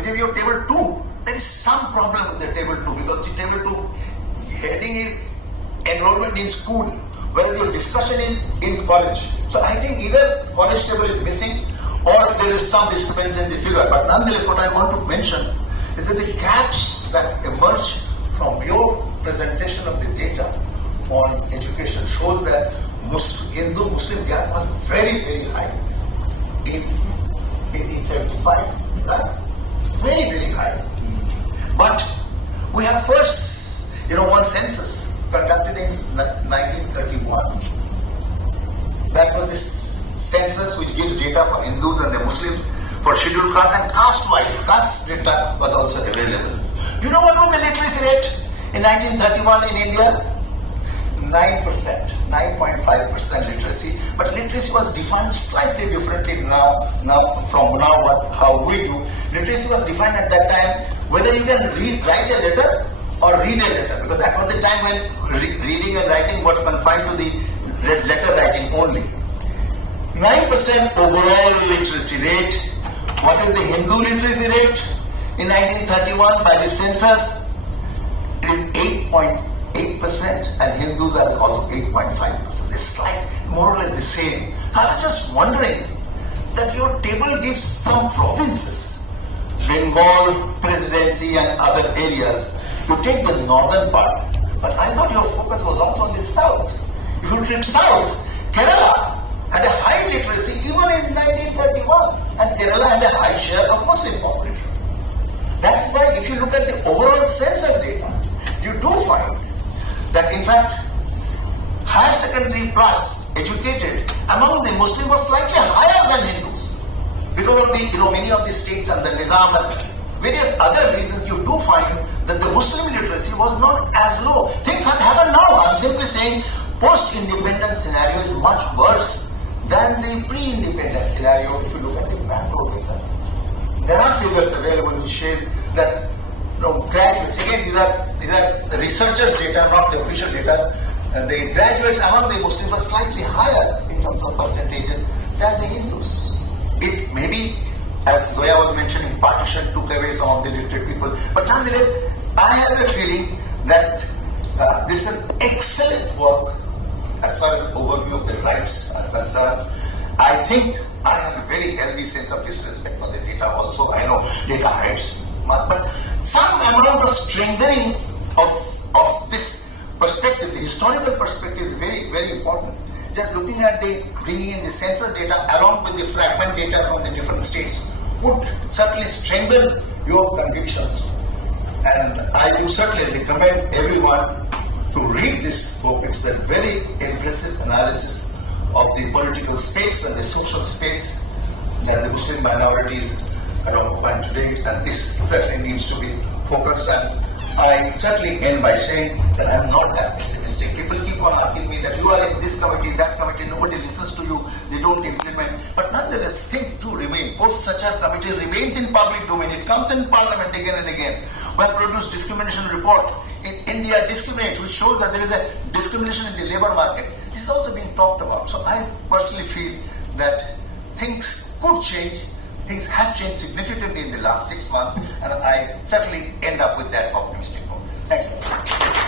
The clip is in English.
But if you have table 2, there is some problem with the table 2 because the table 2 heading is enrollment in school, whereas your discussion is in college. So I think either college table is missing or there is some discrepancy in the figure. But nonetheless, what I want to mention is that the gaps that emerge from your presentation of the data on education shows that Hindu-Muslim gap was very, very high in 1875, right? Very, very high. But we have first, one census conducted in 1931. That was this census which gives data for Hindus and the Muslims for scheduled caste and caste-wise. Caste data was also available. Do you know what was the literacy rate in 1931 in India? 9%, 9.5% literacy. But literacy was defined slightly differently now how we do. Literacy was defined at that time whether you can write a letter or read a letter, because that was the time when reading and writing were confined to the letter writing only. 9% overall literacy rate. What is the Hindu literacy rate in 1931 by the census? It is 8.8% and Hindus are also 8.5%. They're slight, more or less the same. I was just wondering that your table gives some provinces, Bengal, Presidency and other areas. You take the northern part, but I thought your focus was also on the south. If you take south, Kerala had a high literacy even in 1931, and Kerala had a high share of Muslim population. That is why if you look at the overall census data, you do find that in fact higher secondary plus educated among the Muslims was slightly higher than Hindus. Because of the many of the states and the Nizam and various other reasons, you do find that the Muslim literacy was not as low. Things have happened now. I'm simply saying post-independence scenario is much worse than the pre-independence scenario if you look at the macro data. There are figures available which shows that graduates, again these are the researchers' data, not the official data, and the graduates among the Muslims were slightly higher in terms of percentages than the Hindus. It may be, as Zoya was mentioning, partition took away some of the literate people, but nonetheless, I have a feeling that this is an excellent work as far as the overview of the rights are concerned. I think I have a very healthy sense of disrespect for the data also. I know data hides much, but some amount of strengthening of this perspective, the historical perspective is very, very important. Just looking at bringing in the census data along with the fragment data from the different states would certainly strengthen your convictions. And I do certainly recommend everyone to read this book. It's a very impressive analysis of the political space and the social space that the Muslim minorities occupy today, and this certainly needs to be focused. And I certainly end by saying that I'm not that pessimistic. People keep on asking me that you are in this committee, that committee, nobody listens to you, they don't implement. But nonetheless, things do remain. Post-Sachar committee remains in public domain. It comes in parliament again and again. We have produced discrimination report. In India, discriminates, which shows that there is a discrimination in the labor market. This is also being talked about. So I personally feel that things could change. Things have changed significantly in the last 6 months, and I certainly end up with that optimistic note. Thank you.